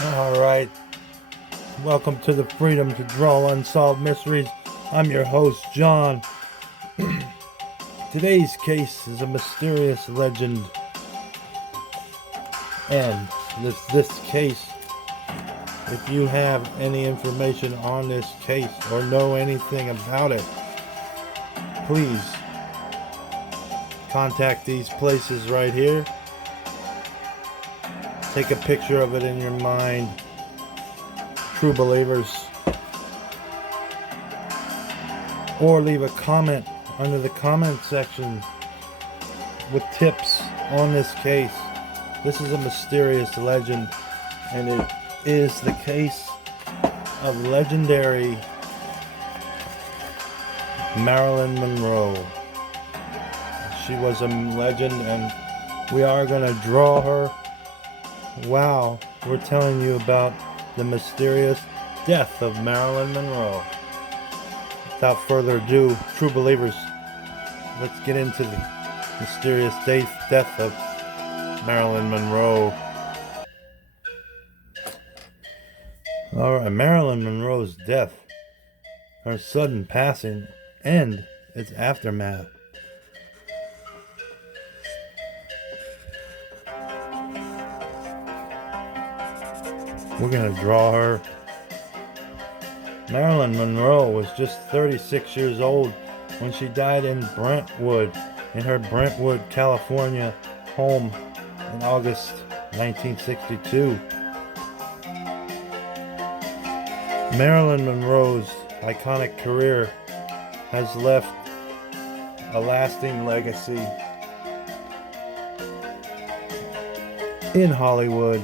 Alright, welcome to the Freedom to Draw Unsolved Mysteries. I'm your host, John. Today's case is a mysterious legend. And this case, if you have any information on this case or know anything about it, please contact these places right here. Take a picture of it in your mind. True believers. Or leave a comment under the comment section with tips on this case. This is a mysterious legend, and it is the case of legendary Marilyn Monroe. She was a legend, and we are going to draw her. Wow, we're telling you about the mysterious death of Marilyn Monroe. Without further ado, true believers, let's get into the mysterious death of Marilyn Monroe. Alright, Marilyn Monroe's death, her sudden passing, and its aftermath. We're going to draw her. Marilyn Monroe was just 36 years old when she died in her Brentwood, California home in August 1962. Marilyn Monroe's iconic career has left a lasting legacy in Hollywood,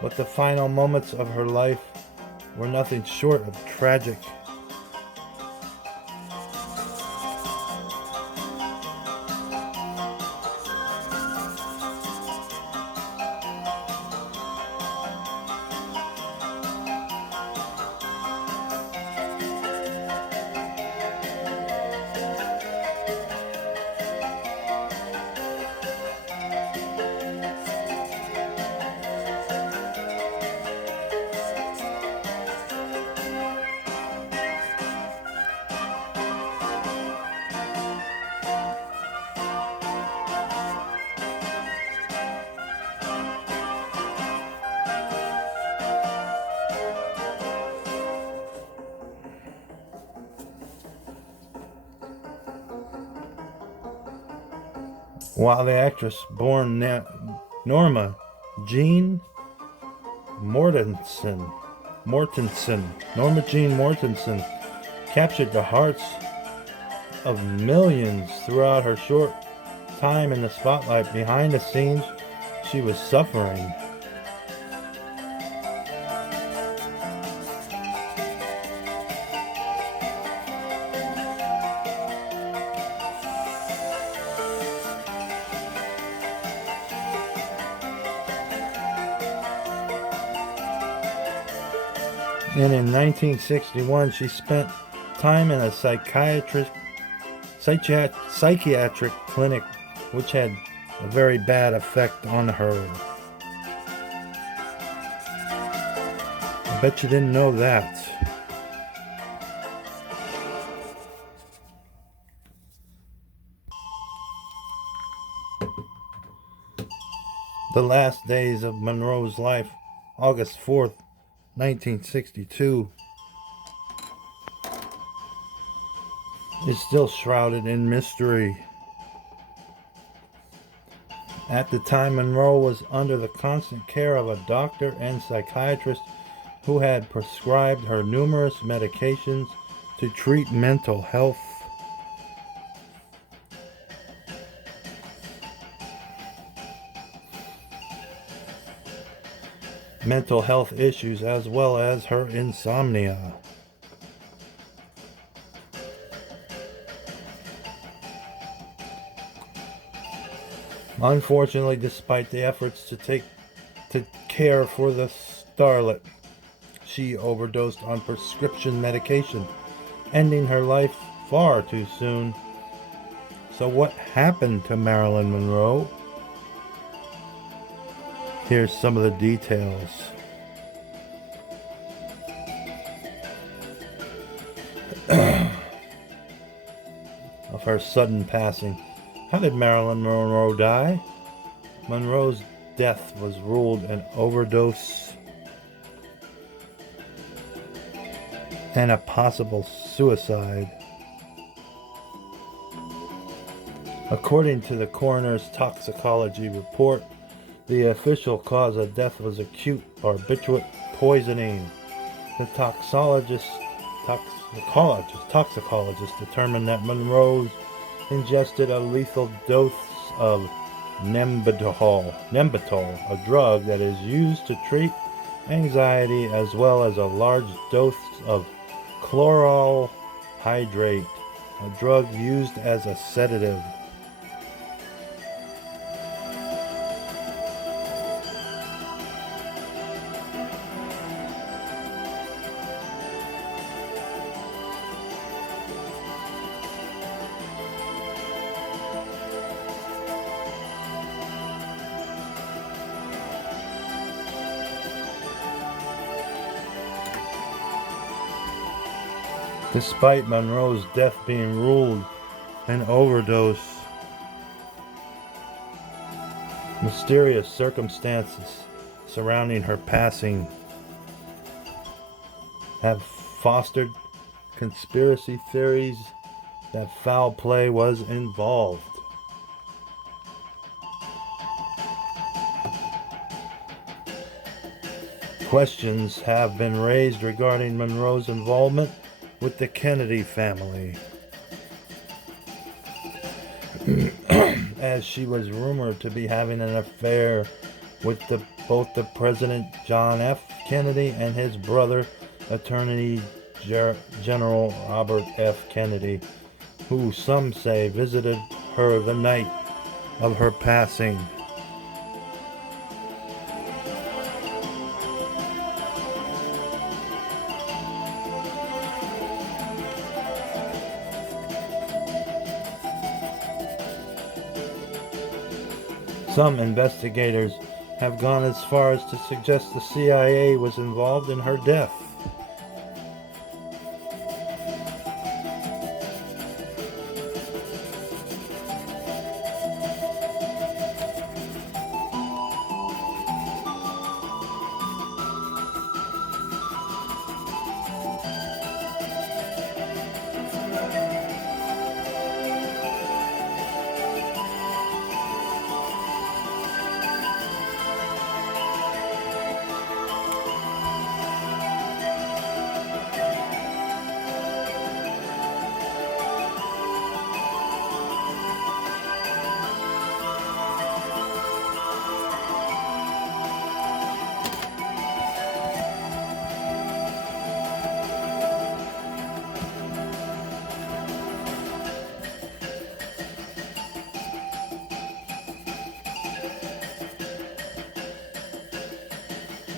but the final moments of her life were nothing short of tragic. While the actress born Norma Jean Mortensen, captured the hearts of millions throughout her short time in the spotlight. Behind the scenes, she was suffering. And in 1961, she spent time in a psychiatric clinic, which had a very bad effect on her. I bet you didn't know that. The last days of Monroe's life, August 4th, 1962, is still shrouded in mystery. At the time, Monroe was under the constant care of a doctor and psychiatrist who had prescribed her numerous medications to treat mental health. Issues, as well as her insomnia. Unfortunately, despite the efforts to care for the starlet, she overdosed on prescription medication, ending her life far too soon. So what happened to Marilyn Monroe? Here's some of the details. of her sudden passing. How did Marilyn Monroe die? Monroe's death was ruled an overdose and a possible suicide. According to the coroner's toxicology report, the official cause of death was acute barbiturate poisoning. The toxicologist determined that Monroe ingested a lethal dose of Nembutal, a drug that is used to treat anxiety, as well as a large dose of chloral hydrate, a drug used as a sedative. Despite Monroe's death being ruled an overdose, mysterious circumstances surrounding her passing have fostered conspiracy theories that foul play was involved. Questions have been raised regarding Monroe's involvement with the Kennedy family, as she was rumored to be having an affair with both the President John F. Kennedy and his brother, Attorney General Robert F. Kennedy, who some say visited her the night of her passing. Some investigators have gone as far as to suggest the CIA was involved in her death.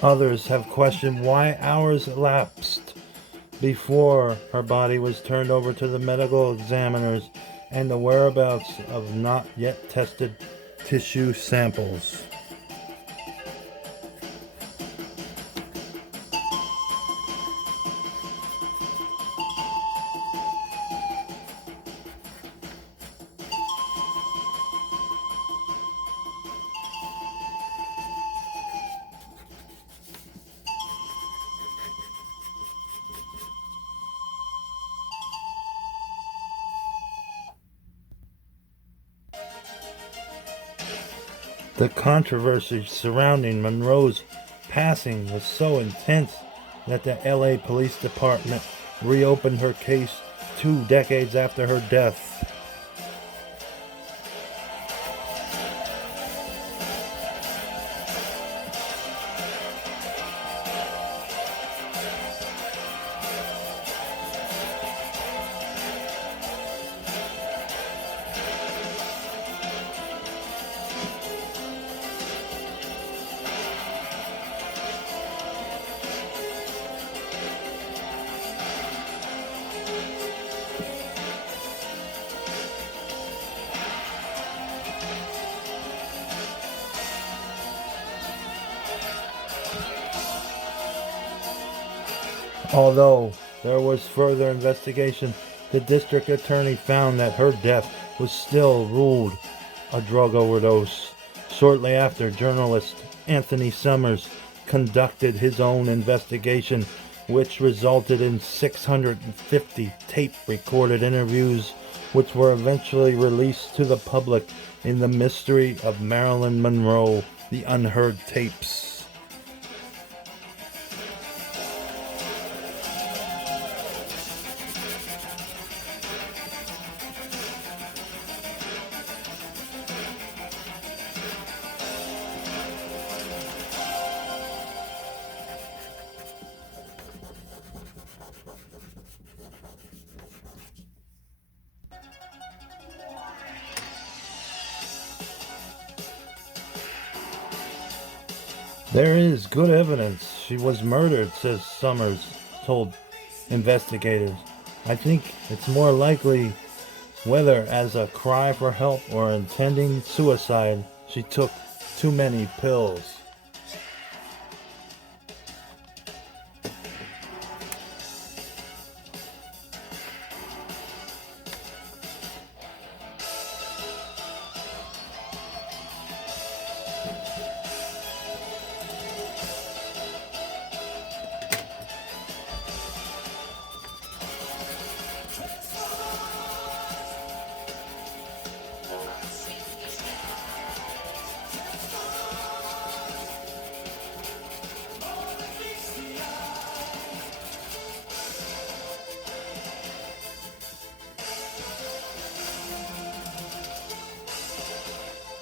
Others have questioned why hours elapsed before her body was turned over to the medical examiners and the whereabouts of not yet tested tissue samples. The controversy surrounding Monroe's passing was so intense that the LA Police Department reopened her case 2 decades after her death. Although there was further investigation the district attorney found that her death was still ruled a drug overdose. Shortly after, journalist Anthony Summers conducted his own investigation, which resulted in 650 tape-recorded interviews, which were eventually released to the public in The Mystery of Marilyn Monroe, The Unheard Tapes. There is good evidence she was murdered, says Summers told investigators. I think it's more likely, whether as a cry for help or intending suicide, she took too many pills.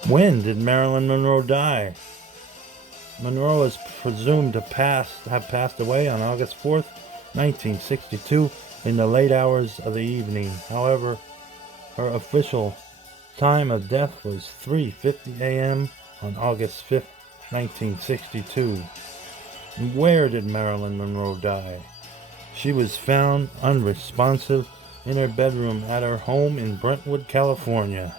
When did Marilyn Monroe die? Monroe is presumed to have passed away on August 4th, 1962, in the late hours of the evening. However, her official time of death was 3:50 a.m. on August 5th, 1962. Where did Marilyn Monroe die? She was found unresponsive in her bedroom at her home in Brentwood, California.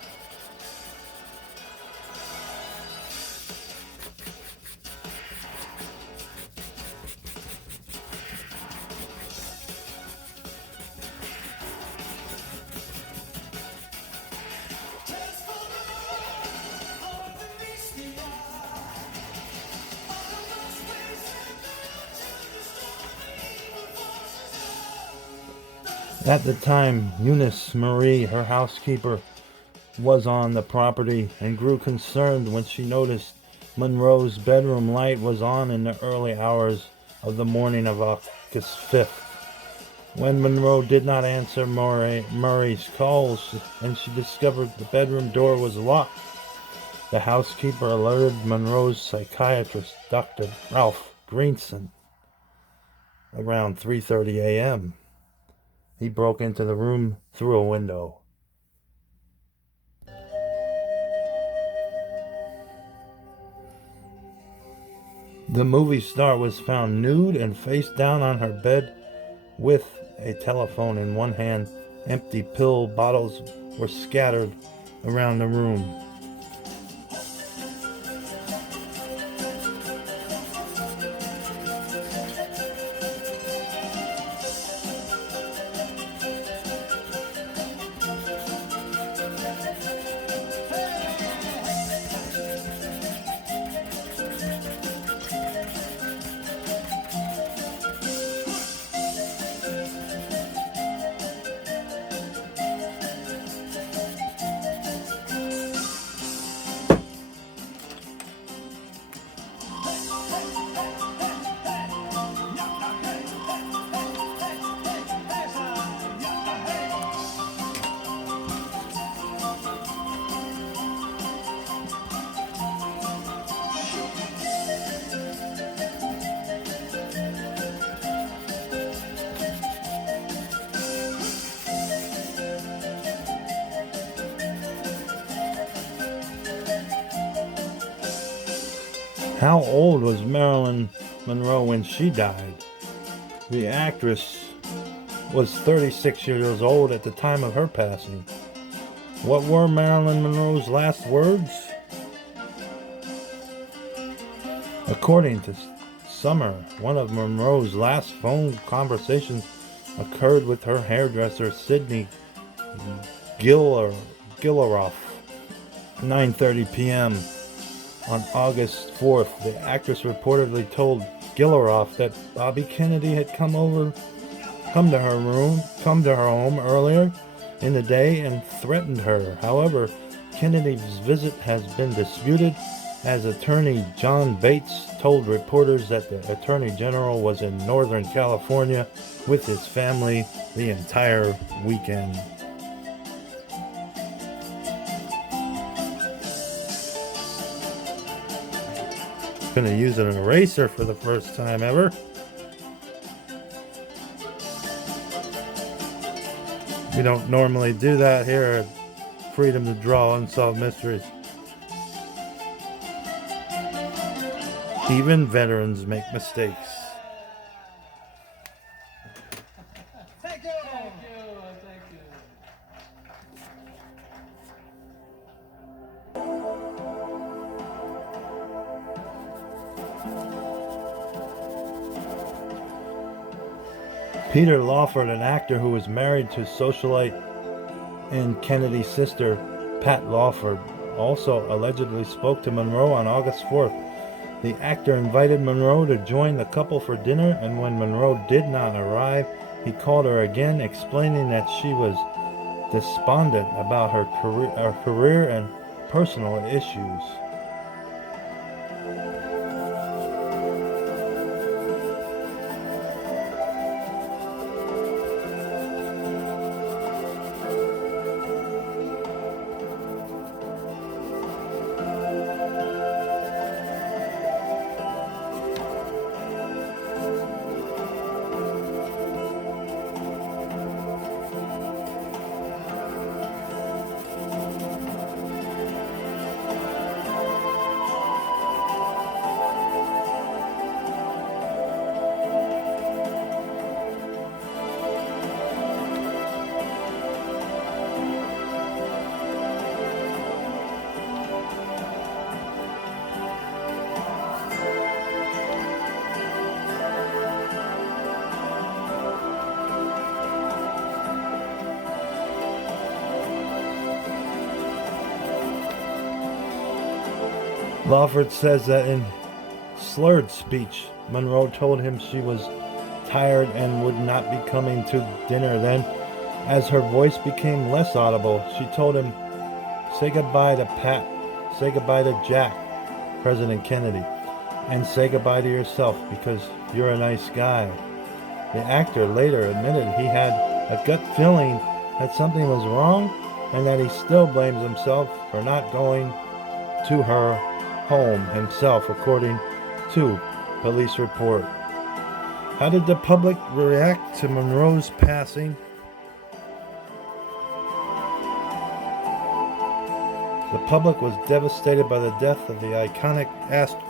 At the time, Eunice Marie, her housekeeper, was on the property and grew concerned when she noticed Monroe's bedroom light was on in the early hours of the morning of August 5th. When Monroe did not answer Murray's calls and she discovered the bedroom door was locked, the housekeeper alerted Monroe's psychiatrist, Dr. Ralph Greenson, around 3:30 a.m. He broke into the room through a window. The movie star was found nude and face down on her bed with a telephone in one hand. Empty pill bottles were scattered around the room. How old was Marilyn Monroe when she died? The actress was 36 years old at the time of her passing. What were Marilyn Monroe's last words? According to Summer, one of Monroe's last phone conversations occurred with her hairdresser Sidney Gilleroff, 9:30 p.m. on August 4th. The actress reportedly told Gilleroff that Bobby Kennedy had come to her home earlier in the day and threatened her. However, Kennedy's visit has been disputed, as attorney John Bates told reporters that the Attorney General was in Northern California with his family the entire weekend. Gonna use an eraser for the first time ever. We don't normally do that here at Freedom to Draw Unsolved Mysteries. Even veterans make mistakes. Thank you. Thank you. Thank you. Peter Lawford, an actor who was married to socialite and Kennedy's sister, Pat Lawford, also allegedly spoke to Monroe on August 4th. The actor invited Monroe to join the couple for dinner, and when Monroe did not arrive, he called her again, explaining that she was despondent about her career and personal issues. Lawford says that in slurred speech, Monroe told him she was tired and would not be coming to dinner. Then, as her voice became less audible, she told him, "Say goodbye to Pat, say goodbye to Jack, President Kennedy, and say goodbye to yourself because you're a nice guy." The actor later admitted he had a gut feeling that something was wrong and that he still blames himself for not going to her home himself, according to police report. How did the public react to Monroe's passing? The public was devastated by the death of the iconic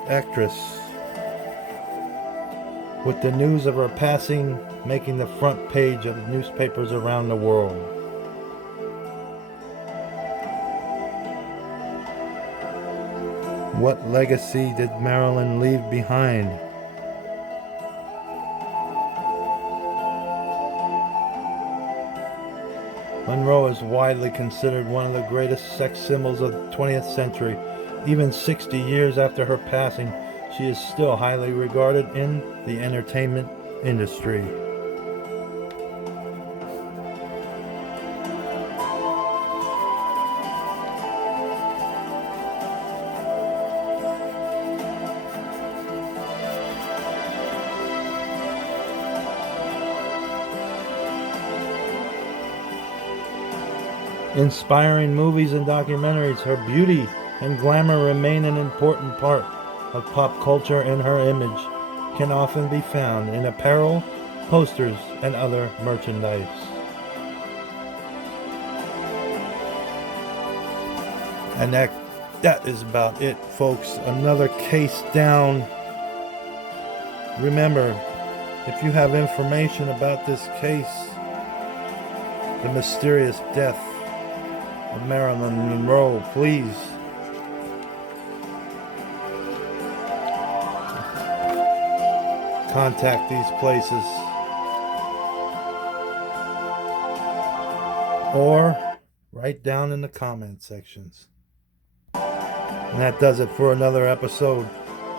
actress, with the news of her passing making the front page of newspapers around the world. What legacy did Marilyn leave behind? Monroe is widely considered one of the greatest sex symbols of the 20th century. Even 60 years after her passing, she is still highly regarded in the entertainment industry. Inspiring movies and documentaries, her beauty and glamour remain an important part of pop culture, and her image can often be found in apparel, posters, and other merchandise. And that is about it, folks. Another case down. Remember, if you have information about this case, the mysterious death of Marilyn Monroe, please contact these places. or write down in the comment sections. And that does it for another episode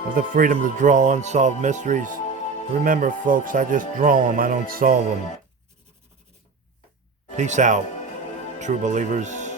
of the Freedom to Draw Unsolved Mysteries. Remember, folks, I just draw them, I don't solve them. Peace out, true believers.